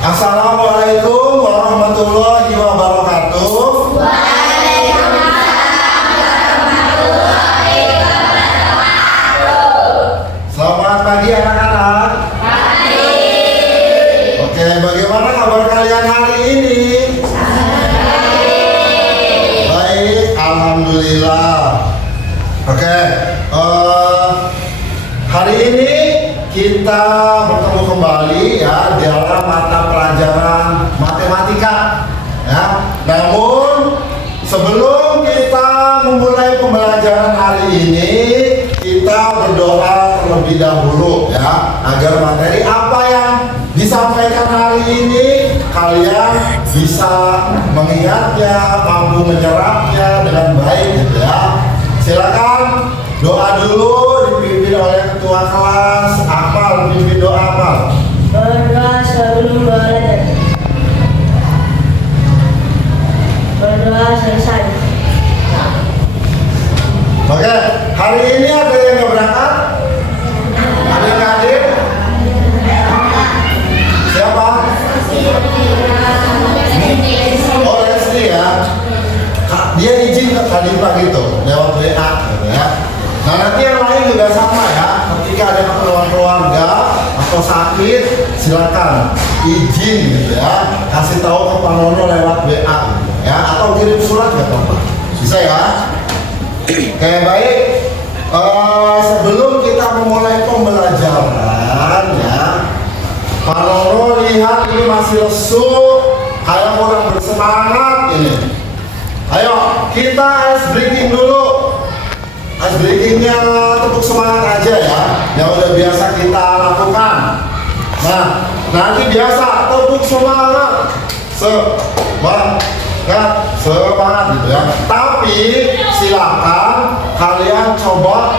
Assalamualaikum warahmatullahi wabarakatuh. Waalaikumsalam warahmatullahi wabarakatuh. Selamat pagi anak-anak. Pagi. Oke, bagaimana kabar kalian hari ini? Baik, alhamdulillah. Oke, hari ini kita bertemu kembali ya dalam mata pelajaran matematika ya. Namun sebelum kita memulai pembelajaran hari ini, kita berdoa terlebih dahulu ya, agar materi apa yang disampaikan hari ini kalian bisa mengingatnya, mampu menyerapnya dengan baik gitu ya. Silakan doa dulu dipimpin oleh ketua kelas. Akmal, pimpin doa Akmal. Berdoa sebelum belajar. Berdoa selesai. Oke, hari ini ada yang nggak berangkat? Ada yang nggak hadir? Siapa? Oh, Leslie ya. Dia izin ke tadi pagi tuh lewat WA gitu ya. Nah, nanti yang lain juga sama ya. Ketika ada keperluan keluarga atau sakit, silakan izin gitu ya. Kasih tahu ke Pak Nono lewat WA gitu ya, atau kirim surat nggak apa-apa. Bisa ya? Oke, baik. Sebelum kita memulai pembelajaran ya, Pak Nono lihat ini masih lesu, kayak kurang bersemangat ini. Ayo, kita ice breaking dulu. Ice breakingnya tepuk semangat aja ya, yang udah biasa kita lakukan. Nah, nanti biasa tepuk semangat, semangat gitu ya. Tapi silakan kalian coba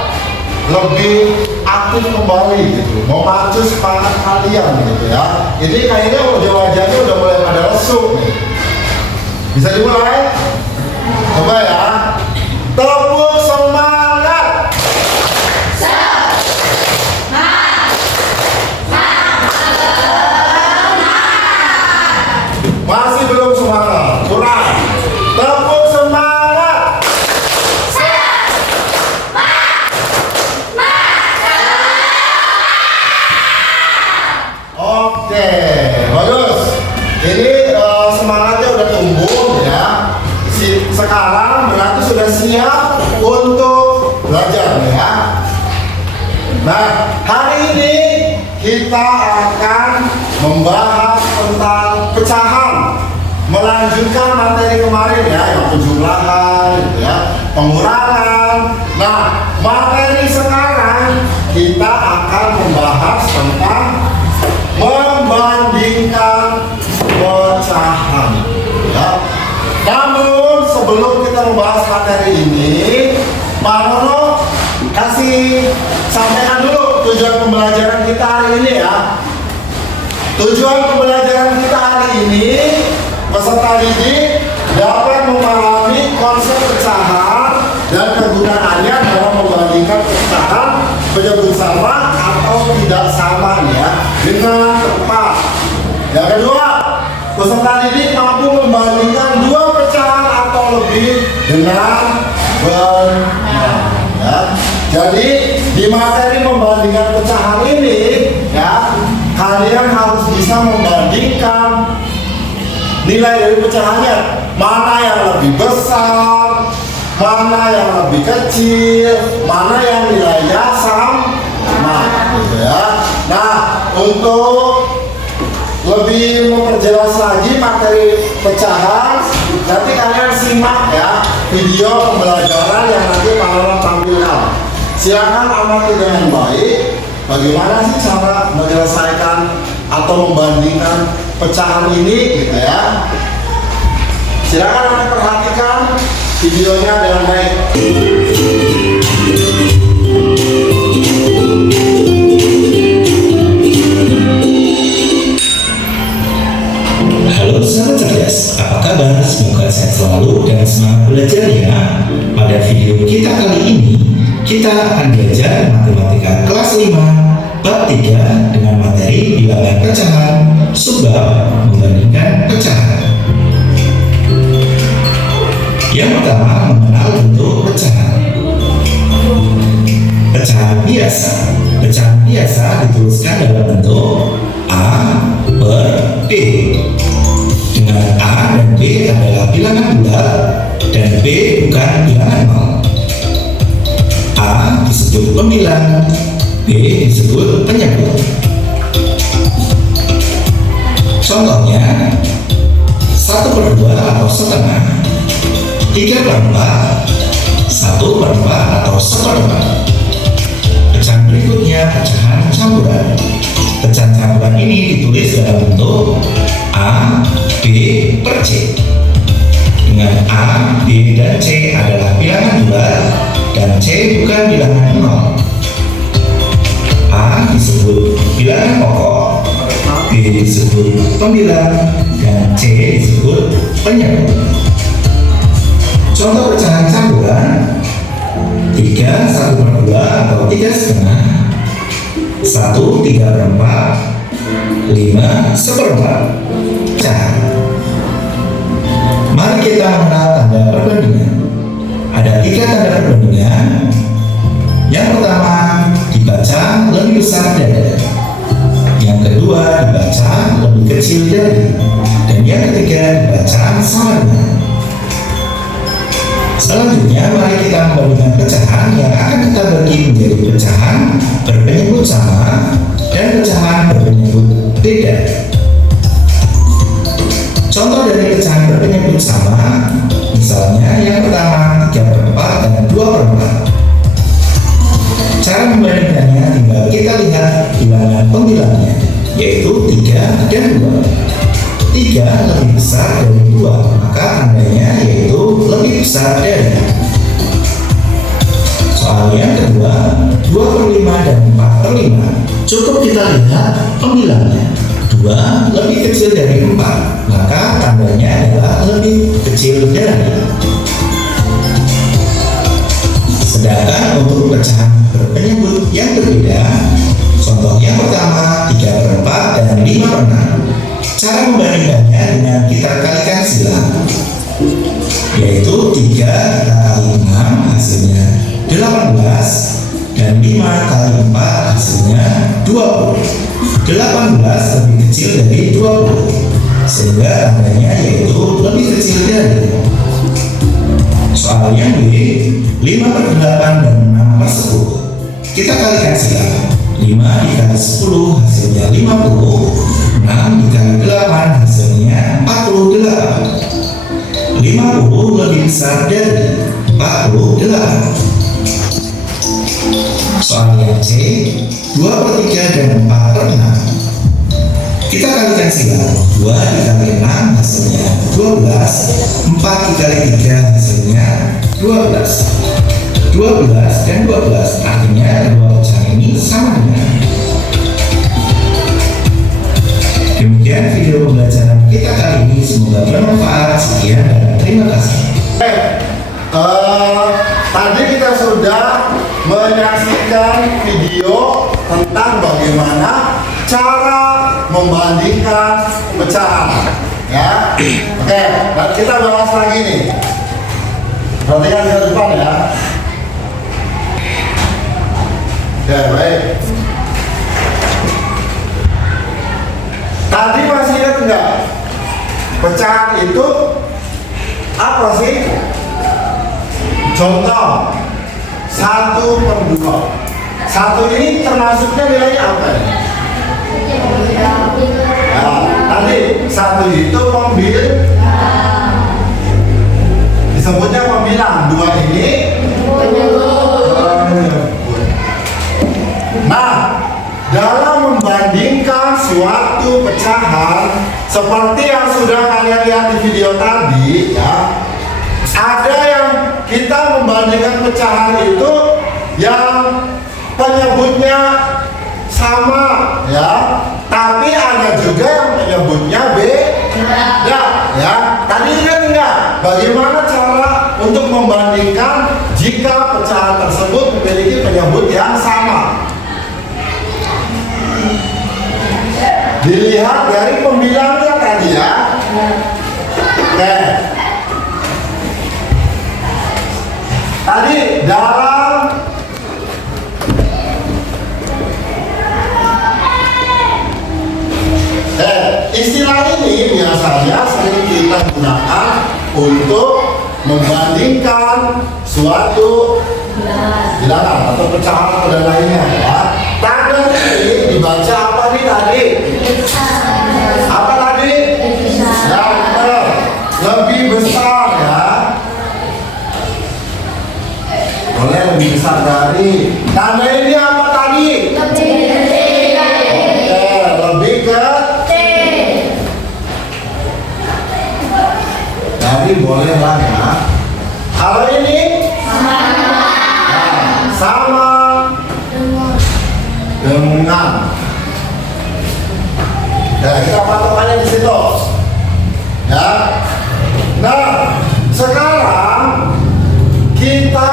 lebih aktif kembali gitu, memacu semangat kalian gitu ya. Ini kayaknya wajah-wajahnya udah mulai pada lesu nih. Bisa dimulai? Coba ya. Tepuk semangat. Masih belum semangat, kurang. Tepuk semangat. Oke, bagus. Ini semangatnya udah tumbuh ya. Sekarang berarti sudah siap untuk belajar ya. Nah, hari ini kita akan membahas tentang pecahan, melanjutkan materi kemarin ya, yang penjumlahan gitu ya, pengurangan. Nah, materi sekarang kita akan membahas tentang membandingkan pecahan ya. Namun sebelum kita membahas materi ini, Pak Nono kasih sampaikan dulu tujuan pembelajaran kita hari ini ya. Tujuan pembelajaran kita hari ini, peserta didik dapat memahami konsep pecahan dan kegunaannya dalam membandingkan pecahan menyebut sama atau tidak sama ya dengan tepat. Yang kedua, peserta didik mampu membandingkan dua pecahan atau lebih dengan benar ya. Jadi di materi membandingkan pecahan ini ya, kalian harus bisa membandingkan nilai dari pecahannya, mana yang lebih besar, mana yang lebih kecil, mana yang nilainya sama gitu ya. Nah, untuk lebih memperjelas lagi materi pecahan, nanti kalian simak ya video pembelajaran yang nanti Pak Nono tampilkan. Silakan amati dengan baik bagaimana sih cara menyelesaikan atau membandingkan pecahan ini gitu ya. Silakan nanti perhatikan videonya dengan baik. Halo sahabat cerdas, apa kabar? Semoga sehat selalu dan semangat belajar ya. Pada video kita kali ini, kita akan belajar matematika kelas 5 bab 3 dengan materi bilangan pecahan subbab Yang pertama, mengenal bentuk pecahan. Pecahan biasa. Pecahan biasa dituliskan dalam bentuk A per B. Dengan A dan B adalah bilangan bulat dan B bukan bilangan nol. A disebut pembilang, B disebut penyebut. Contohnya 1/2 atau setengah, 3/4, 1/4 atau seperempat. Pecahan berikutnya pecahan campuran. Pecahan campuran ini ditulis dalam bentuk A, B per C. Dengan A, B, dan C adalah bilangan bulat dan C bukan bilangan nol. A disebut bilangan pokok, B disebut pembilang, dan C disebut penyebut. Contoh pecahan campuran 3 1/2 atau 3/2, 1 3/4, 5 1/4 pecahan. Mari kita mengenal tanda perbandingan. Ada 3 tanda perbandingan. Yang pertama, dibaca lebih besar dari. Yang kedua, dibaca lebih kecil dari. Dan yang ketiga, dibaca sama dengan. Selanjutnya, mari kita membandingkan pecahan yang akan kita bagi menjadi pecahan berpenyebut sama dan pecahan berpenyebut beda. Contoh dari pecahan berpenyebut sama, misalnya yang pertama 3/4 dan 2/4. Cara membandingkannya tinggal kita lihat bilangan pembilangnya, yaitu 3 dan 2. 3 lebih besar dari 2, maka tandanya yaitu lebih besar dari. Soal yang kedua, 2/5 dan 4/5. Cukup kita lihat pembilangnya. 2 lebih kecil dari 4, maka tandanya adalah lebih kecil dari. Sedangkan untuk pecahan berpenyebut yang berbeda, contoh yang pertama 3/4 dan 5/6. Cara membandingkannya dengan kita kalikan silang, yaitu 3 kita kali 6 hasilnya 18 dan 5 kali 4 hasilnya 20. 18 lebih kecil dari 20, sehingga tandanya yaitu lebih kecil dari. Soal yang B, 5/8 dan 6/10. Kita kalikan silang. 5 dikali 10 hasilnya 50, 6 dikali 8 hasilnya 48. 50 lebih besar dari 48. Soal yang C, 2/3 dan 4/6. Kita kalikan silang. 2 dikali 6 hasilnya 12, 4 dikali 3 hasilnya 12. 12 dan 12 artinya dua pecahan ini sama dengan. Demikian video pembelajaran kita kali ini, semoga bermanfaat. Sekian dan terima kasih. Tadi kita sudah menyaksikan video tentang bagaimana cara membandingkan pecahan, ya. Oke, dan kita bahas lagi nih. Perhatikan di depan ya. Oke, baik. Tadi masih ingat enggak? Pecahan itu apa sih? Contoh 1/2. 1 ini termasuknya nilainya apa ya? Nah, tadi 1 itu disebutnya pembilang, 2 ini Nah, dalam membandingkan suatu pecahan seperti yang sudah kalian lihat di video tadi, ya, ada yang kita membandingkan pecahan itu yang penyebutnya sama, ya, tapi ada juga yang penyebutnya beda, ya. Tadi ingat enggak bagaimana cara untuk membandingkan jika pecahan tersebut memiliki penyebut yang sama? Dilihat dari pembilangnya tadi, ya. Oke. gunakan untuk membandingkan suatu bilangan atau pecahan atau dan lainnya ya. Tanda ini dibaca apa nih tadi? Apa tadi? Ya benar, lebih besar ya. Boleh lebih besar dari. Tanda ini apa tadi? Oke, lebih ke dari boleh lah ya. Kalau ini sama dengan. Ya, kita patokannya di situ. Ya. Nah, sekarang kita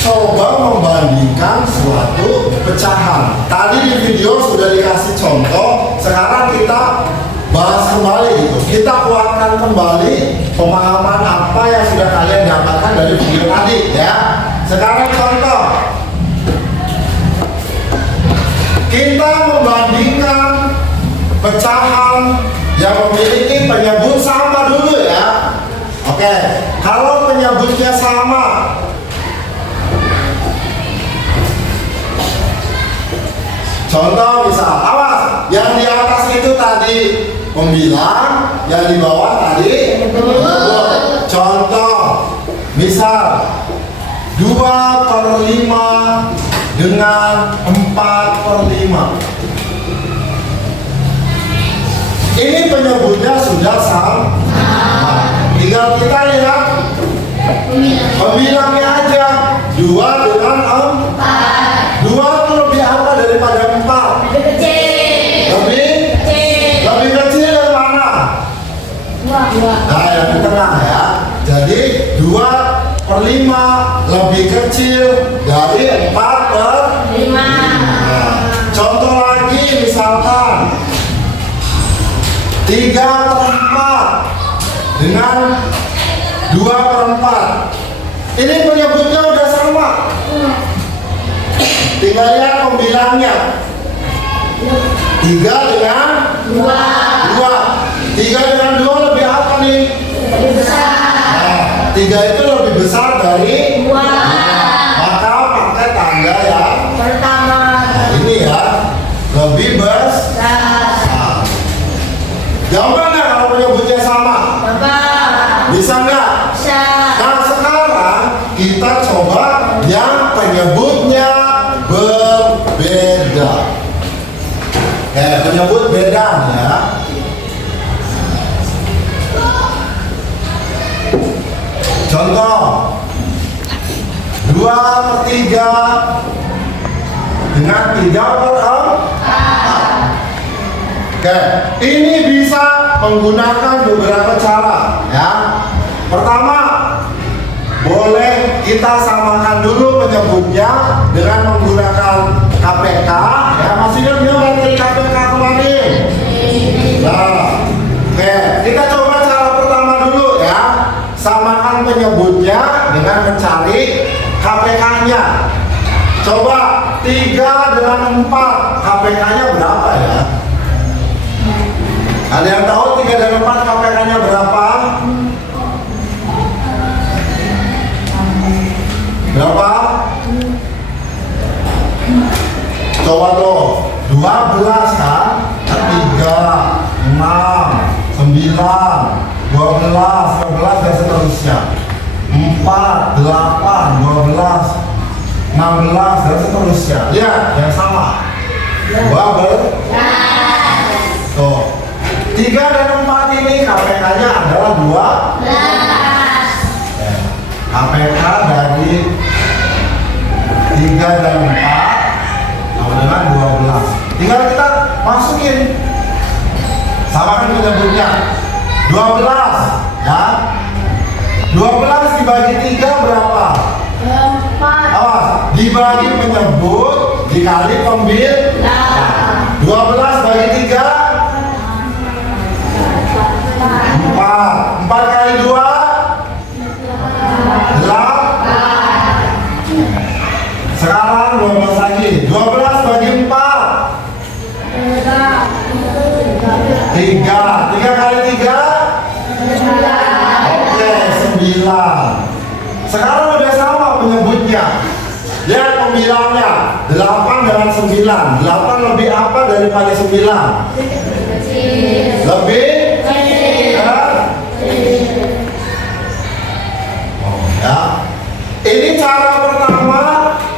coba membandingkan suatu pecahan. Tadi di video sudah dikasih contoh, sekarang kita bahas kembali gitu. Kita kuatkan kembali pemahaman apa yang sudah kalian dapatkan dari video tadi ya. Sekarang contoh. Kita membandingkan pecahan yang memiliki penyebut sama dulu ya. Oke, kalau penyebutnya sama, contoh misal, awas, yang di atas itu tadi pembilang, yang di bawah tadi penyebut. Contoh, misal 2/5 dengan 4/5. Ini penyebutnya sudah sama. Tinggal kita lihat pembilangnya aja. 2 dengan 4. 2 itu lebih apa daripada 4? Lebih kecil. Lebih kecil yang mana? Nah, yang di tengah ya. Jadi 2/5 lebih kecil dari 4/5. Contoh lagi misalkan 3/4 dengan 2/4. Ini penyebutnya udah sama. Tinggal lihat pembilangnya. 3 dengan 2. 3 dengan 2 lebih apa nih? Lebih besar. Nah, 3 itu lebih besar dari 2. Maka pakai tanda yang Pertama. nah, ini ya, lebih besar. Nah, gampang nggak kalau penyebutnya sama? Bisa nggak? Bisa. Nah sekarang kita coba yang penyebutnya berbeda. Penyebut beda ya. Contoh 2/3 dengan 3/4. Oke, ini bisa menggunakan beberapa cara ya. Pertama, boleh kita samakan dulu penyebutnya dengan menggunakan KPK ya. Masih ingat dari KPK kemarin? Nah, oke, kita coba cara pertama dulu ya. Samakan penyebutnya dengan mencari KPK-nya. Coba 3 dengan 4, KPK-nya berapa ya? Ada yang tahu 3 dan 4 KPK-nya berapa? Berapa? Coba tuh 12 kan? 3, 6, 9, 12, 12 dan seterusnya. 4, 8, 12, 16 dan seterusnya. Lihat yang sama. 12. Tuh. 3 dan 4 ini KPK-nya adalah 12. KPK dari 3 dan 4 sama dengan 12. Tinggal kita masukin. Samakan penyebutnya. 12 ya. 12 dibagi 3 berapa? 4. Awas, dibagi penyebut dikali pembilang. 12 bagi 3 4. 4 kali 2 8. Sekarang 12 lagi. 12 bagi 4 3. 3 kali 3 Sekarang udah sama penyebutnya. Lihat pembilangnya, 8 dengan 9. 8 lebih apa daripada 9? Lebih ya. Ini cara pertama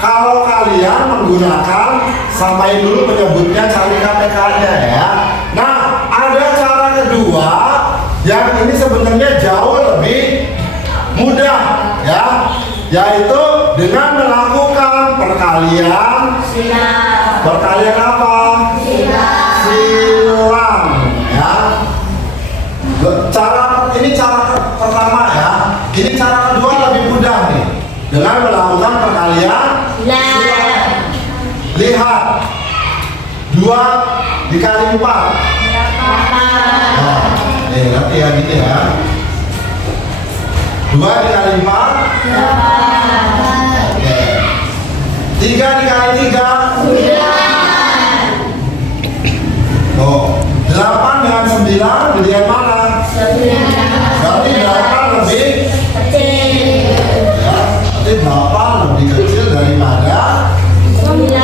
kalau kalian menggunakan, sampai dulu penyebutnya, cari KPK-nya ya. Nah, ada cara kedua yang ini sebenarnya jauh lebih mudah ya, yaitu dengan melakukan perkalian. Perkalian apa? Silang ya. Ini cara pertama ya. Ini cara kedua lebih mudah nih, dengan melakukan perkalian silang. Lihat, 2 dikali 4. Nah, nanti ya gitu ya. 2 dikali 4. 3 dikali 3. 9. Oh, 8 dengan 9 gedean mana? Berarti 8 lebih kecil. Ya, berarti 8 lebih kecil daripada 9.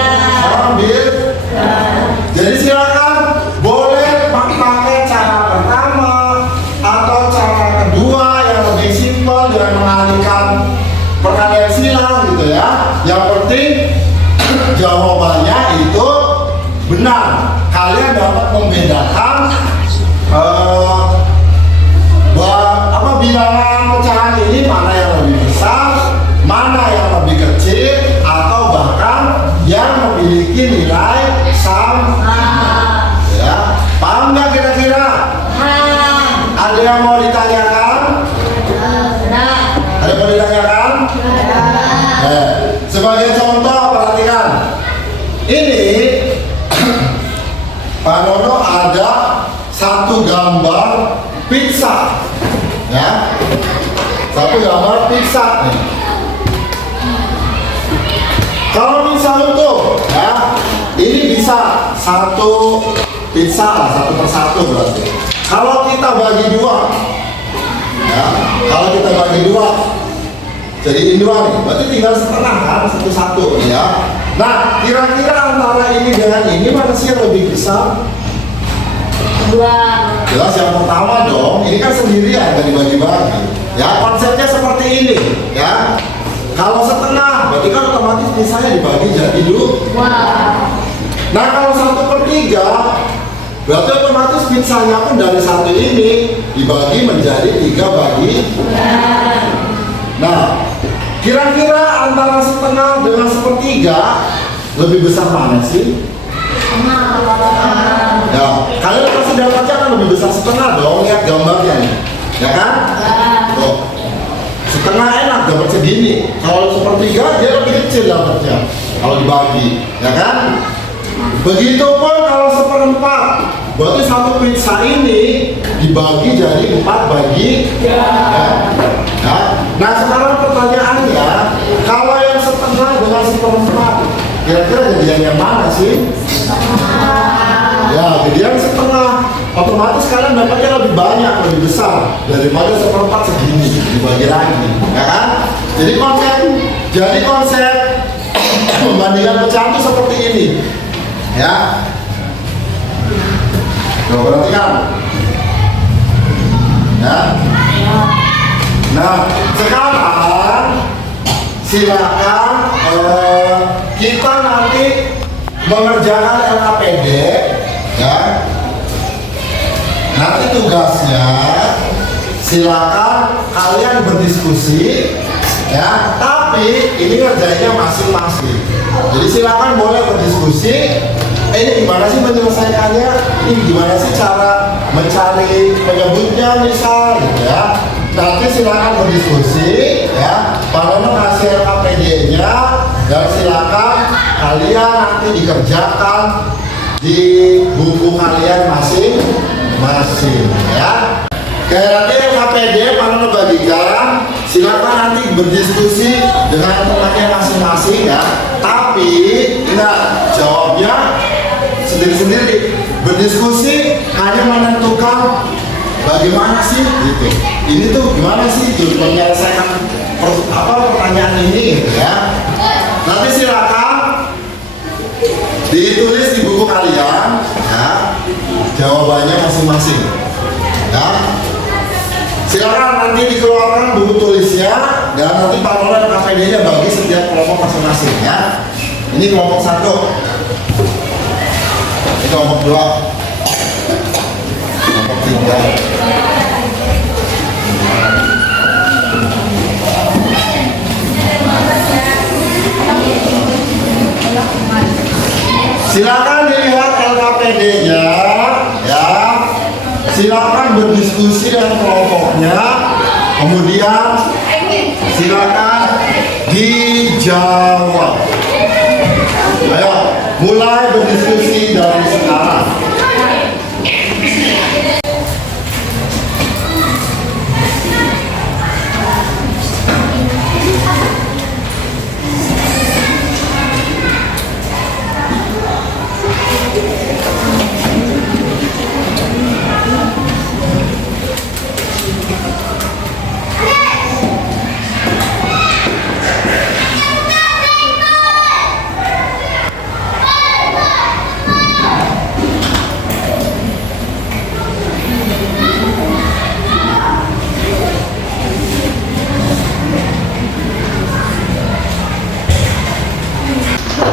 Jadi silakan boleh pakai cara pertama atau cara kedua yang lebih simpel dengan mengalihkan perkalian silang gitu ya. Yang penting jawabannya itu benar. Kalian dapat membedakan bilangan pecahan ini mana yang lebih besar, mana yang lebih kecil, atau bahkan yang memiliki nilai sama. Ya, paham nggak kira-kira? Ada yang mau ditanyakan? Ada yang mau ditanyakan? Sebagai contoh, perhatikan. Ini Pak Nono ada satu gambar pizza, ya, satu gambar pizza nih. Kalau misal utuh, ya, ini bisa satu pizza lah, 1 per 1 berarti. Kalau kita bagi 2, ya, kalau kita bagi 2, jadi 2 nih, berarti tinggal setengah kan, 1-1 ya. Nah, kira-kira antara ini dengan ini mana sih yang lebih besar? 2. Jelas yang pertama dong, ini kan sendirian, nggak dibagi-bagi. Ya, konsepnya seperti ini, ya. Kalau setengah, berarti kan otomatis misalnya dibagi jadi 2. Nah, kalau 1/3, berarti otomatis pizzanya pun dari 1 ini dibagi menjadi 3 bagi. Nah, kira-kira antara setengah dengan 1/3 lebih besar mana sih? Ya, kalian pasti dapatnya kan lebih besar setengah dong, lihat gambarnya nih, ya kan? Tuh, setengah enak dapat segini. Kalau 1/3 dia lebih kecil dapatnya kalau dibagi, ya kan? Begitupun kalau 1/4, berarti satu pizza ini dibagi jadi 4 bagi 3. Ya. Nah, sekarang pertanyaannya, kalau yang setengah dengan 1/4, kira-kira jadian yang mana sih? Ya, gedean setengah. Otomatis kalian dapatnya lebih banyak, lebih besar daripada 1/4 segini dibagi lagi, ya kan? Jadi konsep membandingkan pecahan itu seperti ini, ya. Coba perhatikan, ya. Nah, sekarang silakan kita nanti mengerjakan LKPD, ya. Nanti tugasnya silakan kalian berdiskusi, ya. Tapi ini ngerjainnya masing-masing. Jadi silakan boleh berdiskusi. Ini gimana sih menyelesaikannya? Ini gimana sih cara mencari penyebutnya misal, gitu ya. Nanti silakan berdiskusi, ya. Pak Nono kasih LKPD-nya dan silakan kalian nanti dikerjakan di buku kalian masing-masing, ya. Kayak nanti LKPD Pak Nono bagikan, silakan nanti berdiskusi dengan temannya masing-masing, ya. Tapi ingat, jawabnya sendiri-sendiri. Berdiskusi hanya menentukan bagaimana sih gitu. Ini tuh gimana sih gitu menyelesaikan pertanyaan ini gitu ya. Nanti silakan ditulis di buku kalian ya jawabannya masing-masing ya. Silakan nanti dikeluarkan buku tulisnya dan nanti Pak Nolan dan KPD-nya bagi setiap kelompok masing-masing ya. Ini kelompok 1, ini kelompok 2, kelompok 3. Silakan dilihat LKPD-nya ya. Silakan berdiskusi dengan kelompoknya. Kemudian silakan dijawab. Ayo, mulai berdiskusi dari sekarang.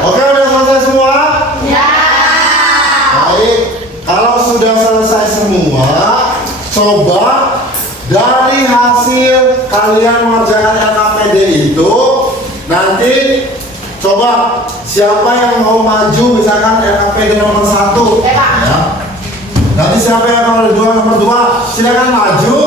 Oke, udah selesai semua? Ya. Baik, kalau sudah selesai semua, coba dari hasil kalian mengerjakan LKPD itu, nanti coba siapa yang mau maju misalkan LKPD nomor 1 ya. Nanti siapa yang nomor 2, silakan maju.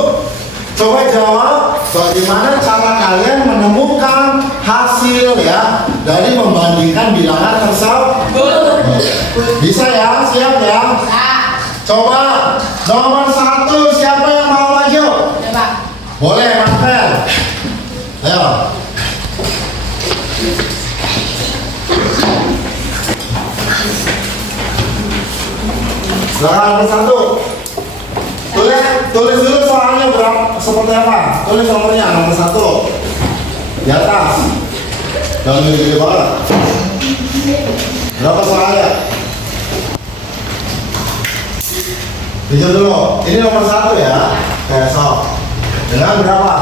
Coba jawab bagaimana cara kalian menemukan hasil ya dari membandingkan bilangan tersebut. Bisa ya? Siap ya? Coba nomor 1 siapa yang mau maju? Boleh, Marvel. Ayo. Silakan nomor 1. Tulis dulu soalnya berapa, seperti apa? Tulis nomornya nomor 1 di atas. Jangan gede-gede banget. Berapa soalnya? Lihat dulu. Ini nomor 1 ya. Besok. Dengan berapa?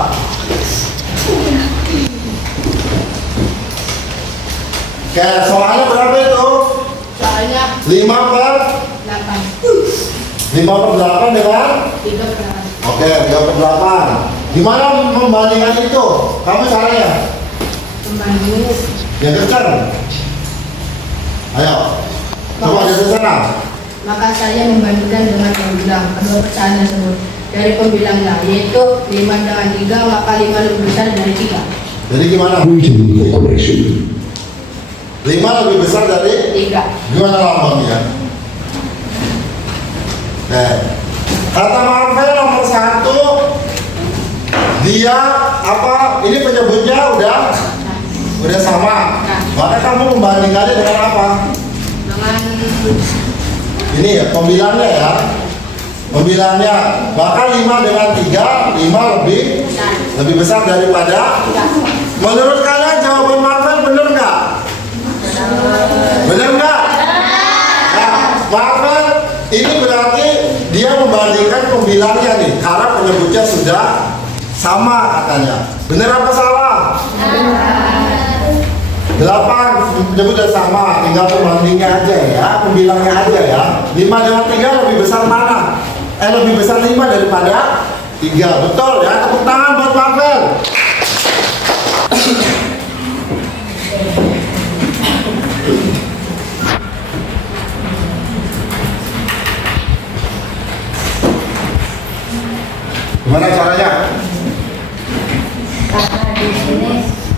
Oke, soalnya berapa itu? Soalnya 5/8. 8. 5/8 dengan? 3/8. Oke, 3/8. Gimana membandingkan itu? Kamu caranya? Membanding. Ya kencang. Ayo. Coba dari sana. Maka saya membandingkan dengan pembilang kedua pecahan tersebut dari pembilangnya, yaitu 5 dengan 3, maka 5 lebih besar dari 3. Jadi gimana? 5 lebih besar dari 3. gimana lambangnya? Kata Marvel nomor 1, dia apa? Ini penyebutnya udah sama. Maka kamu membandingkannya dengan apa? Dengan Ini ya pembilangnya ya. Pembilangnya maka 5 dengan 3, 5 lebih besar daripada. Menurut kalian jawaban Marvel benar nggak? Benar nggak? Nah, Marvel ini berarti dia membandingkan pembilangnya nih, karena penyebutnya sudah sama katanya. Benar apa salah? 8 penyebutnya sama, tinggal pembandingnya aja ya, pembilangnya aja ya. 5 dengan 3 lebih besar mana? Lebih besar 5 daripada 3, betul ya. Tepuk tangan buat Marvel. Gimana caranya? Karena di sini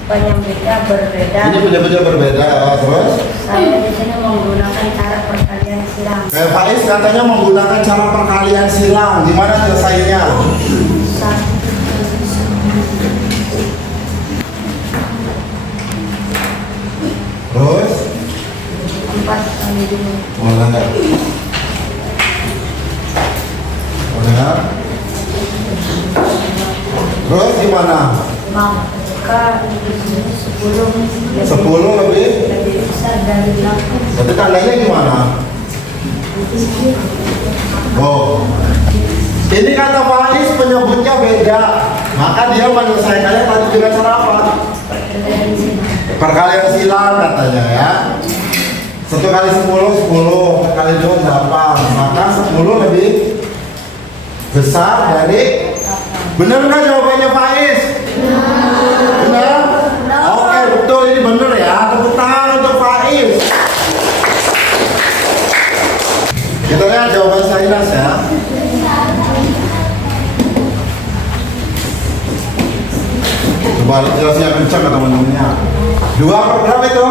penyebutnya berbeda. Ini penyebutnya berbeda, terus? Saya di sini menggunakan cara perkalian silang. Faiz katanya menggunakan cara perkalian silang. Gimana selesainya? Terus? 4 kali dulu. Boleh nggak? Boleh nggak? gimana? Maka 10 lebih? besar dari 8. Berarti tandanya gimana? Oh, ini kata Faiz penyebutnya beda, maka dia menyelesaikannya tadi dengan cara apa? Perkalian silang katanya ya. 1 kali 10, 10 kali 2, 8. Maka 10 lebih besar dari. Benar nggak jawabannya Faiz? Benar? Oke, betul, ini benar ya. Tepuk tangan untuk Faiz. Kita lihat jawaban Sainas ya. Coba jelasnya kencang ke teman-temannya. 2 per berapa itu?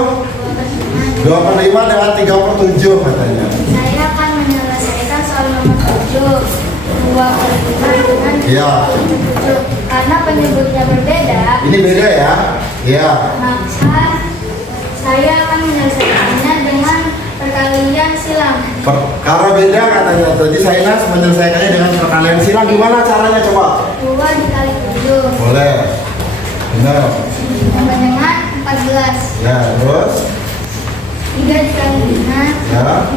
2 per 5 dengan 3 per 7 katanya. Saya akan menyelesaikan soal nomor 7. 2 per 5 dengan 3 Iya. per 7. Karena penyebutnya berbeda, Ini beda ya? Iya. maka saya akan menyelesaikannya dengan perkalian silang. Karena beda katanya. Tadi Sainas menyelesaikannya dengan perkalian silang. Gimana caranya coba? 2 dikali 7 Boleh. Benar. sama dengan 14. Ya, terus? 3 dikali 5 Ya.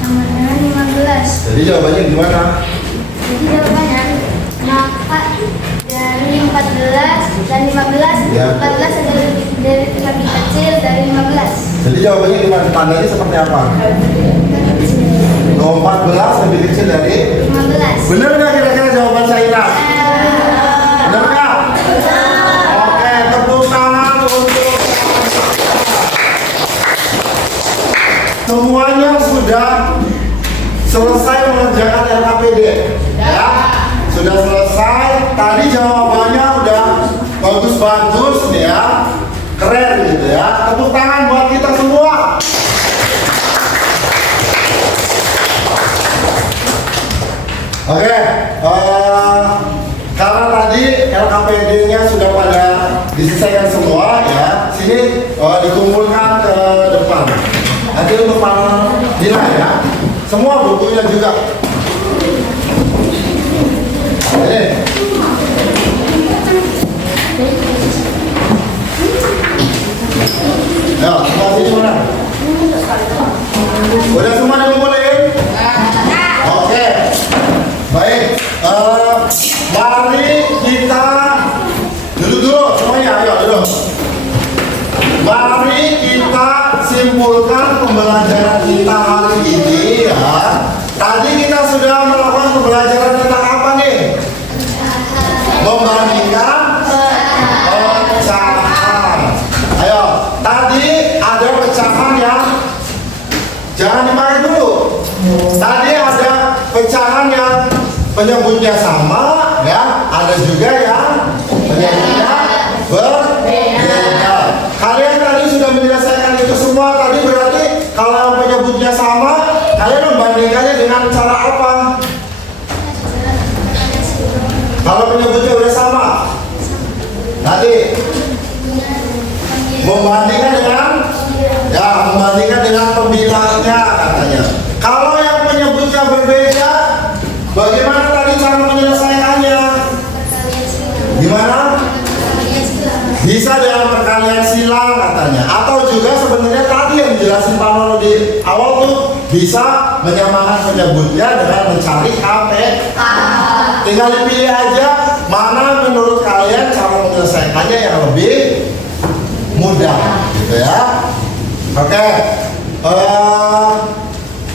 sama dengan 15. Jadi jawabannya gimana? Jadi jawabannya, maka dari 14 dan 15, Ya. 14 adalah lebih kecil dari 15. Jadi jawabannya gimana? Tandanya seperti apa? 14 lebih kecil dari? 15. Benar nggak kira-kira jawaban Sainas? Benar nggak? Oke, tepuk tangan untuk semuanya sudah selesai mengerjakan LKPD ya, sudah selesai. Tadi jawabannya udah bagus-bagus ya, keren gitu ya. Tepuk tangan buat kita semua. Oke, karena tadi LKPD-nya sudah pada diselesaikan semua ya, sini dikumpulkan ke depan. Nanti untuk para nilai ya, semua bukunya juga. Ini. Ya, sebelah sini mana? Udah semua dikumpulin? Oke. Baik. Mari kita duduk semuanya, ayo duduk. Mari kita simpulkan pembelajaran kita hari ini ya. Tadi kita sudah melakukan pembelajaran tentang apa nih? Membandingkan pecahan. Ayo, tadi ada pecahan yang jangan dipakai dulu. Tadi ada pecahan yang penyebutnya sama ya, ada juga yang penyebutnya berbeda. Kalian tadi sudah menyelesaikan itu semua. Tadi berarti kalau yang penyebutnya sama, kalian membandingkannya dengan cara apa? Kalau penyebutnya udah sama, tadi membandingkan dengan pembilangnya katanya. Kalau yang penyebutnya berbeda, bagaimana tadi cara menyelesaikannya? Gimana? Bisa dengan perkalian silang katanya. Atau juga sebenarnya tadi yang dijelasin Pak Nono di awal tuh bisa menyamakan penyebutnya dengan mencari KPK. Tinggal dipilih aja mana menurut kalian cara menyelesaikannya yang lebih mudah, gitu ya. Oke.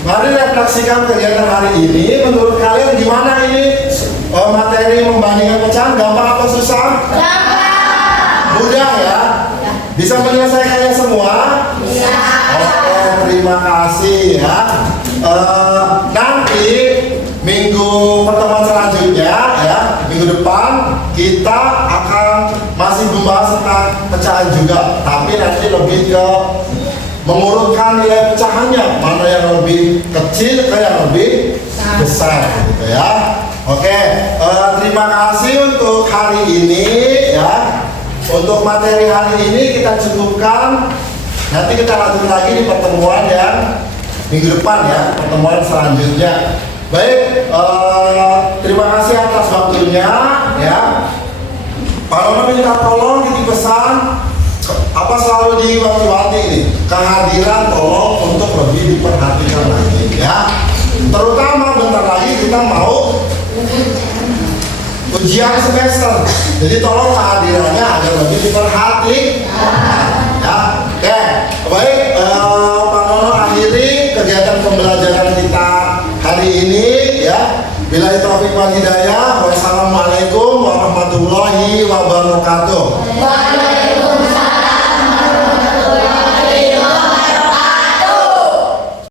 Mari refleksikan kegiatan hari ini. Menurut kalian gimana ini materi membandingkan pecahan? Gampang apa susah? Mudah ya? Bisa menyelesaikannya semua? Iya. Oke, terima kasih ya. Nanti pertemuan selanjutnya ya, minggu depan kita akan masih membahas tentang pecahan juga, tapi nanti lebih ke mengurutkan nilai pecahannya, mana yang lebih kecil ke yang lebih besar gitu ya. Oke, terima kasih untuk hari ini ya. Untuk materi hari ini kita cukupkan. Nanti kita lanjut lagi di pertemuan yang minggu depan ya, pertemuan selanjutnya. Baik, terima kasih atas waktunya ya. Pak Rono minta tolong pesan apa selalu diwati-wati ini, kehadiran tolong untuk lebih diperhatikan lagi ya. Terutama bentar lagi kita mau ujian semester, jadi tolong kehadirannya agar lebih diperhatikan ya. Oke, baik, Pak Nono akhiri kegiatan pembelajaran kita hari ini ya. Billahi taufiq wal hidayah. Wassalamualaikum warahmatullahi wabarakatuh.